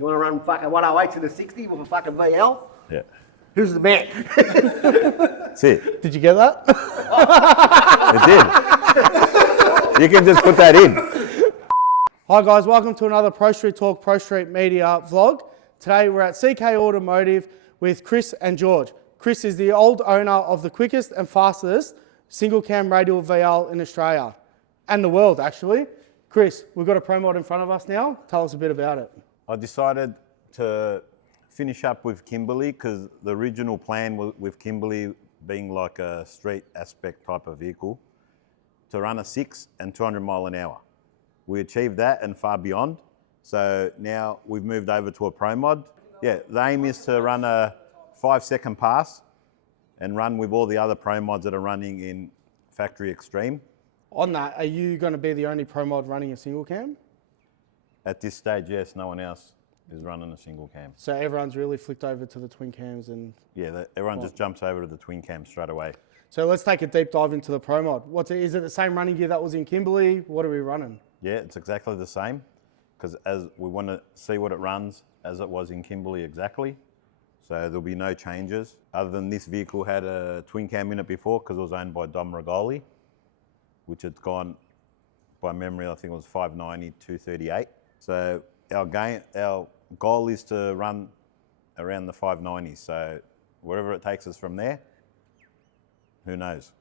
you want to run fucking 108 to the 60 with a fucking VL? Yeah. Who's the man? That's it. Did you get that? It did. You can just put that in. Hi guys, welcome to another Prostreet Talk Prostreet Media vlog. Today we're at CK Automotive with Chris and George. Chris is the old owner of the quickest and fastest single cam radial VL in Australia and the world actually. Chris, we've got a Pro Mod in front of us now. Tell us a bit about it. I decided to finish up with Kimberly because the original plan with Kimberly being like a street aspect type of vehicle to run a 6 and 200 mile an hour. We achieved that and far beyond. So now we've moved over to a Pro Mod. Yeah, the aim is to run a 5-second pass and run with all the other Pro Mods that are running in Factory Xtreme. On that, are you going to be the only Pro Mod running a single cam? At this stage, yes, no one else is running a single cam. So everyone's really flicked over to the twin cams and... Yeah, everyone just jumps over to the twin cam straight away. So let's take a deep dive into the Pro Mod. Is it the same running gear that was in Kimberly? What are we running? Yeah, it's exactly the same because as we want to see what it runs as it was in Kimberly exactly. So there'll be no changes other than this vehicle had a twin cam in it before because it was owned by Dom Regoli, which had gone by memory, I think it was 590, 238. So our goal is to run around the 590s. So wherever it takes us from there, who knows?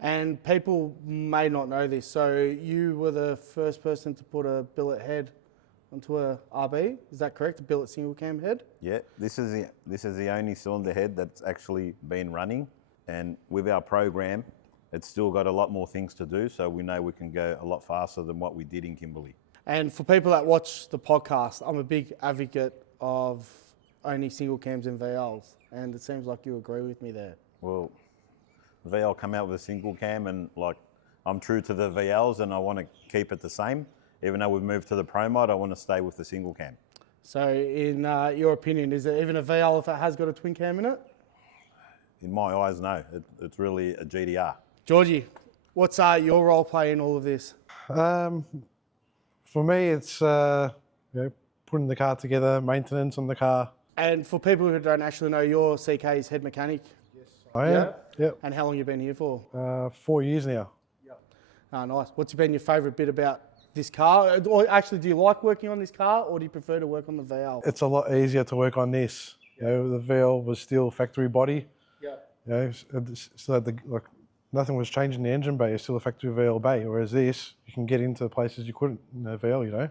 And people may not know this. So you were the first person to put a billet head onto a RB. Is that correct? A billet single cam head? Yeah, this is the only cylinder head that's actually been running. And with our program, it's still got a lot more things to do. So we know we can go a lot faster than what we did in Kimberly. And for people that watch the podcast, I'm a big advocate of only single cams and VLs. And it seems like you agree with me there. Well, VL come out with a single cam and like I'm true to the VLs and I want to keep it the same. Even though we've moved to the Pro Mod, I want to stay with the single cam. So in your opinion, is it even a VL if it has got a twin cam in it? In my eyes, no. It's really a GDR. Georgie, what's your role play in all of this? For me, it's putting the car together, maintenance on the car. And for people who don't actually know, you're CK's head mechanic. I am. Yep. And how long have you been here for? 4 years now. Nice. What's been your favourite bit about this car? Or actually, do you like working on this car or do you prefer to work on the VL? It's a lot easier to work on this. You know, the VL was still factory body. Yeah. You know, so nothing was changing the engine bay. It's still a factory VL bay. Whereas this, you can get into places you couldn't in the VL. You know.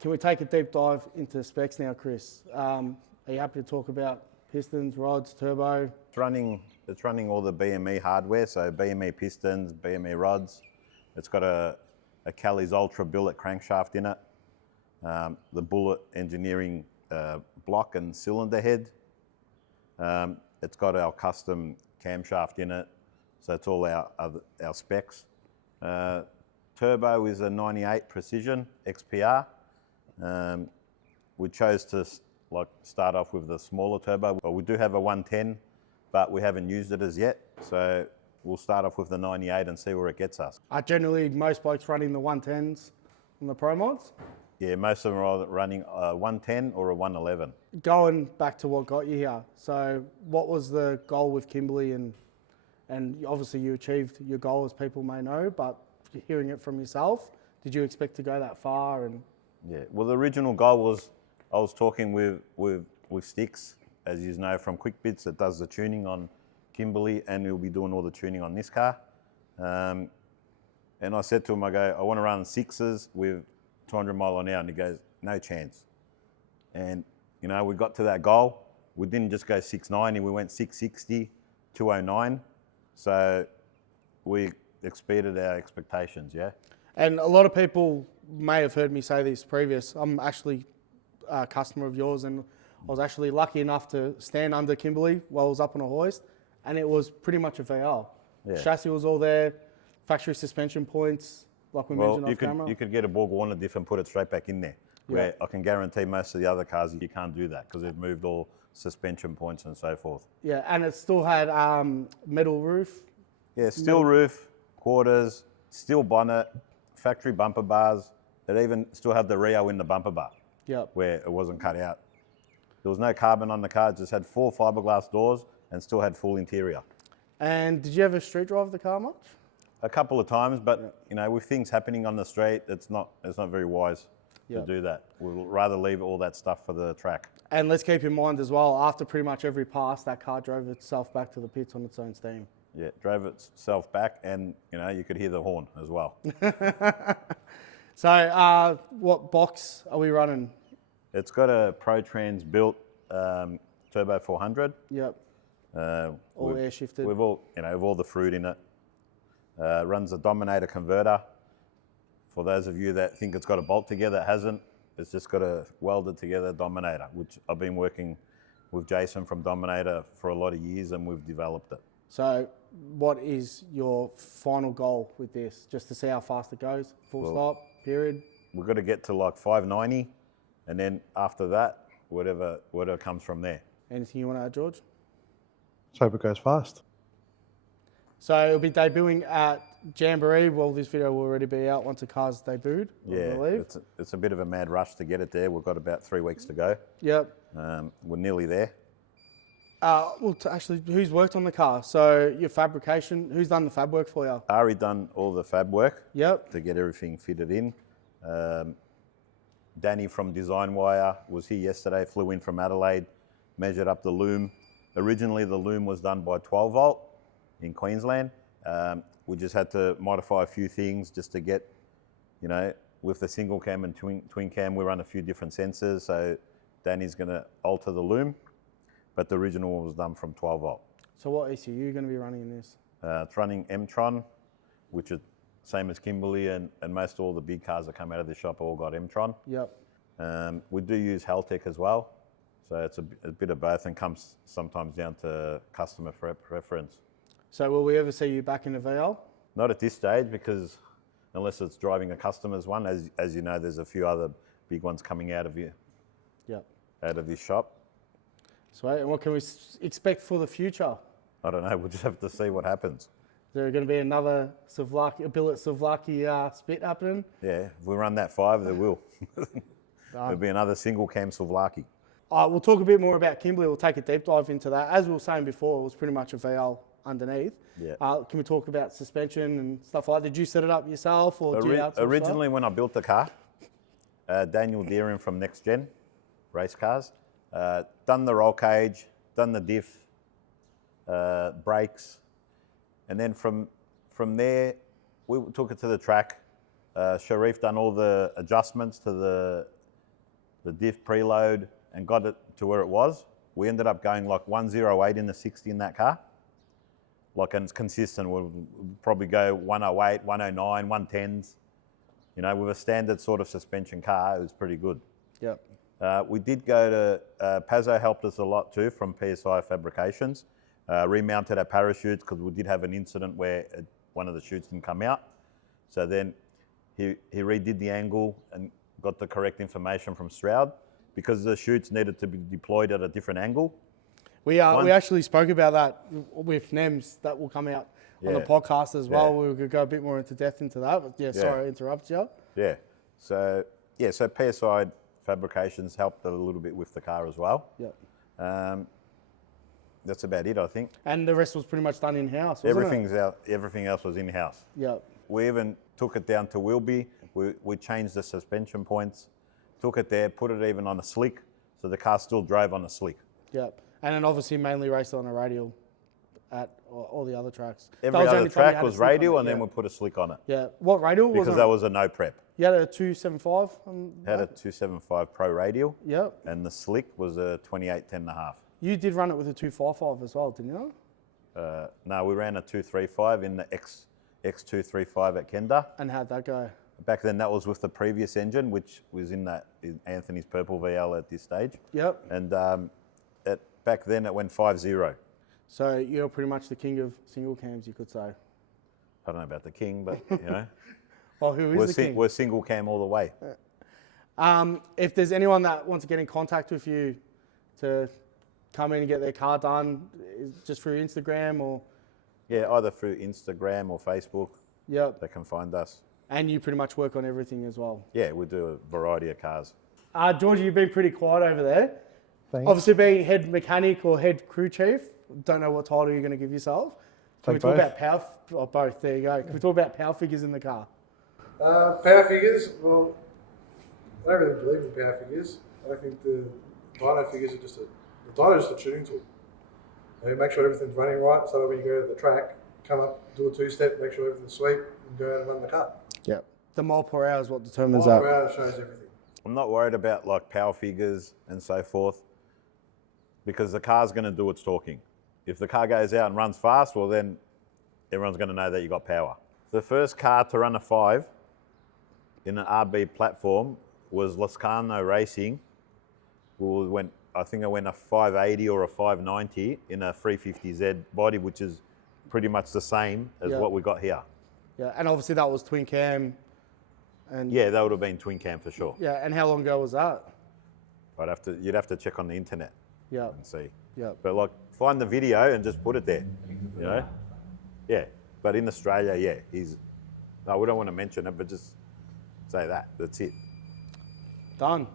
Can we take a deep dive into specs now, Chris? Are you happy to talk about pistons, rods, turbo? It's running all the BME hardware, so BME pistons, BME rods. It's got a Callie's Ultra billet crankshaft in it, the Bullet engineering block and cylinder head. It's got our custom camshaft in it, so it's all our specs. Turbo is a 98 Precision XPR. We chose to start off with the smaller turbo. We do have a 110, but we haven't used it as yet. So we'll start off with the 98 and see where it gets us. Generally, most blokes running the 110s on the Pro Mods? Yeah, most of them are running a 110 or a 111. Going back to what got you here, so what was the goal with Kimberly? And obviously you achieved your goal, as people may know, but hearing it from yourself, did you expect to go that far? And yeah, well, the original goal was, I was talking with Sticks, as you know, from Quickbitz that does the tuning on Kimberly, and he'll be doing all the tuning on this car. And I said to him, I want to run 6s with 200 mile an hour, and he goes, no chance. And you know, we got to that goal. We didn't just go 690, we went 660, 209. So we exceeded our expectations, yeah. And a lot of people may have heard me say this previous. I'm actually a customer of yours, and I was actually lucky enough to stand under Kimberly while I was up on a hoist, and it was pretty much a VL. Yeah. Chassis was all there, factory suspension points, like we mentioned off camera. You could get a Borg Warner diff and put it straight back in there. Yeah. Where I can guarantee most of the other cars, you can't do that because they've moved all suspension points and so forth. Yeah, and it still had metal roof. Yeah, steel roof, quarters, steel bonnet, factory bumper bars. It even still had the Rio in the bumper bar. Yep. Where it wasn't cut out There was no carbon on the car, it just had 4 fiberglass doors and still had full interior. And did you ever street drive the car much? A couple of times, but you know, with things happening on the street, it's not very wise to do that. We'll rather leave all that stuff for the track. And let's keep in mind as well, after pretty much every pass, that car drove itself back to the pits on its own steam. Yeah, drove itself back, and you know, you could hear the horn as well. So, what box are we running? It's got a Pro-Trans built Turbo 400. Yep. All air shifted. With all, you know, with all the fruit in it. Runs a Dominator converter. For those of you that think it's got a bolt together, it hasn't. It's just got a welded together Dominator, which I've been working with Jason from Dominator for a lot of years, and we've developed it. So, what is your final goal with this? Just to see how fast it goes? Full stop, period? We've got to get to like 590, and then after that, whatever comes from there. Anything you want to add, George? Let's hope it goes fast. So it'll be debuting at Jamboree. Well, this video will already be out once the car's debuted, I believe. It's a bit of a mad rush to get it there. We've got about 3 weeks to go. Yep. We're nearly there. Well, actually, who's worked on the car? So your fabrication, who's done the fab work for you? Ari done all the fab work Yep. to get everything fitted in. Danny from Design Wire was here yesterday, flew in from Adelaide, measured up the loom. Originally, the loom was done by 12 volt in Queensland. We just had to modify a few things just to get, you know, with the single cam and twin cam, we run a few different sensors. So Danny's going to alter the loom, but the original one was done from 12 volt. So what ECU are you going to be running in this? It's running M-Tron, which is same as Kimberly, and most all the big cars that come out of the shop all got M-Tron. Yep. We do use haltech as well. So it's a bit of both and comes sometimes down to customer preference. So will we ever see you back in the VL? Not at this stage, because unless it's driving a customer's one, as you know, there's a few other big ones coming out of here, out of this shop. Sweet. And what can we expect for the future? I don't know. We'll just have to see what happens. Is there going to be another billet Savlaki spit happening? Yeah, if we run that 5, there will. There'll be another single cam Savlaki. We'll talk a bit more about Kimberly. We'll take a deep dive into that. As we were saying before, it was pretty much a VL underneath. Yeah. Can we talk about suspension and stuff like that? Did you set it up yourself or do you outsource Originally, when I built the car, Daniel Deering from Next Gen Race Cars, done the roll cage, done the diff, brakes, and then from there, we took it to the track. Sharif done all the adjustments to the diff preload and got it to where it was. We ended up going like 108 in the 60 in that car. Like, and it's consistent. We'll probably go 108, 109, 110s. You know, with a standard sort of suspension car, it was pretty good. Yep. We did go to, Pazzo helped us a lot too from PSI Fabrications. Remounted our parachutes because we did have an incident where one of the chutes didn't come out. So then he redid the angle and got the correct information from Stroud because the chutes needed to be deployed at a different angle. We actually spoke about that with NEMS that will come out on the podcast as well. We could go a bit more into depth into that. But sorry to interrupt you. Yeah. So PSI Fabrications helped a little bit with the car as well. Yep. That's about it, I think. And the rest was pretty much done in-house, wasn't it? Everything else was in-house. Yep. We even took it down to Wilby. We changed the suspension points, took it there, put it even on a slick, so the car still drove on a slick. Yep. And then obviously mainly raced on a radial at all the other tracks. Every other track was radial, and then we put a slick on it. Yeah. What radial was it? Because that was a no prep. You had a 275 on Had a 275 Pro radial. Yep. And the slick was a 28 10.5. You did run it with a 255 as well, didn't you? No, we ran a 235 in the X235 at Kenda. And how'd that go? Back then, that was with the previous engine, which was in Anthony's purple VL at this stage. Yep. And back then, it went 5.0. So you're pretty much the king of single cams, you could say. I don't know about the king, but you know. Well, who is the king? We're single cam all the way. If there's anyone that wants to get in contact with you to come in and get their car done, just through Instagram or? Yeah, either through Instagram or Facebook. Yep. They can find us. And you pretty much work on everything as well. Yeah, we do a variety of cars. Georgie, you've been pretty quiet over there. Thanks. Obviously, being head mechanic or head crew chief, don't know what title you're going to give yourself. Can we Take talk both. about power? Or both. There you go. Can we talk about power figures in the car? Power figures, well, I don't really believe in power figures. I think the dyno figures are just the dyno is just a tuning tool. Make sure everything's running right, so that when you go to the track, come up, do a two-step, make sure everything's sweet, and go out and run the car. Yeah. The mile per hour is what determines Mile that. per hour shows everything. I'm not worried about like power figures and so forth because the car's going to do its talking. If the car goes out and runs fast, well then everyone's going to know that you got power. The first car to run a 5 in an RB platform was Lascano Racing. I think I went a 580 or a 590 in a 350Z body, which is pretty much the same as what we got here. Yeah, and obviously that was twin cam. And Yeah, that would have been twin cam for sure. yeah, and how long ago was that? You'd have to check on the internet Yeah, and see. yeah. But like, find the video and just put it there, you know? Yeah, but in Australia, yeah, no, we don't want to mention it, but just say that, that's it. Done.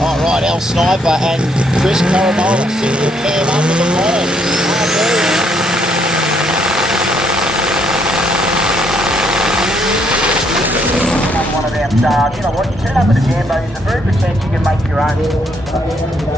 All right, El Sniper and Chris Caramola single cam under the ball. One about, you know what, you turn up at a Jamboree, there's a very good chance you can make your own.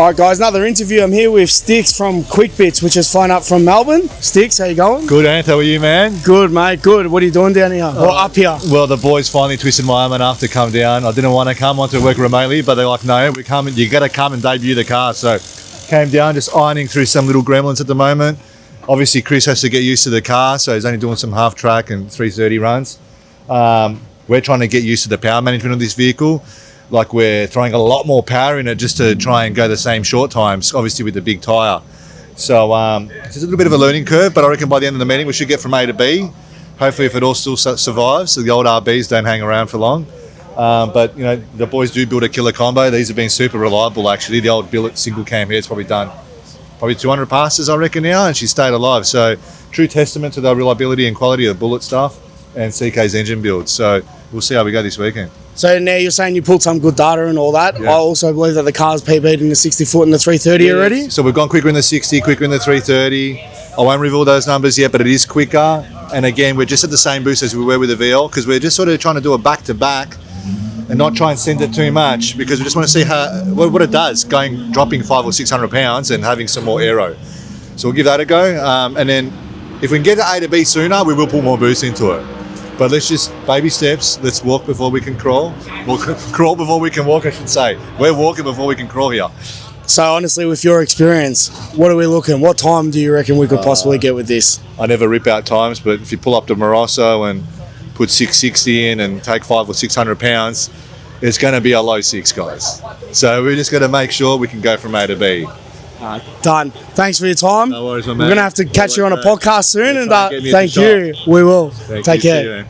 All right, guys, another interview. I'm here with Sticks from Quickbitz, which has flown up from Melbourne. Sticks, how you going? Good, Ant. How are you, man? Good, mate. Good. What are you doing down here? Or up here? Well, the boys finally twisted my arm enough to come down. I didn't want to come. I wanted to work remotely, but they're like, no, you got to come and debut the car. So came down, just ironing through some little gremlins at the moment. Obviously, Chris has to get used to the car, so he's only doing some half track and 330 runs. We're trying to get used to the power management of this vehicle. Like, we're throwing a lot more power in it just to try and go the same short times, obviously with the big tyre. So it's a little bit of a learning curve, but I reckon by the end of the meeting we should get from A to B. Hopefully, if it all still survives, so the old RBs don't hang around for long. But, you know, the boys do build a killer combo. These have been super reliable, actually. The old billet single cam here has probably done 200 passes, I reckon, now, and she stayed alive. So true testament to the reliability and quality of bullet stuff and CK's engine build. So we'll see how we go this weekend. So now you're saying you pulled some good data and all that. Yeah. I also believe that the car's PB'd in the 60 foot and the 330 already. So we've gone quicker in the 60, quicker in the 330. I won't reveal those numbers yet, but it is quicker. And again, we're just at the same boost as we were with the VL, because we're just sort of trying to do a back-to-back and not try and send it too much, because we just want to see what it does, dropping 500 or 600 pounds and having some more aero. So we'll give that a go. And then if we can get to A to B sooner, we will put more boost into it. But let's just baby steps. Let's walk before we can crawl. We'll crawl before we can walk, I should say. We're walking before we can crawl here. So honestly, with your experience, what are we looking? What time do you reckon we could possibly get with this? I never rip out times, but if you pull up to Moroso and put 660 in and take 500 or 600 pounds, it's going to be a low 6, guys. So we're just going to make sure we can go from A to B. Done. Thanks for your time. No worries, my man. We're going to have to catch you on a podcast soon, and Thank you. thank you. We will. Thank Take you. care. See you, man.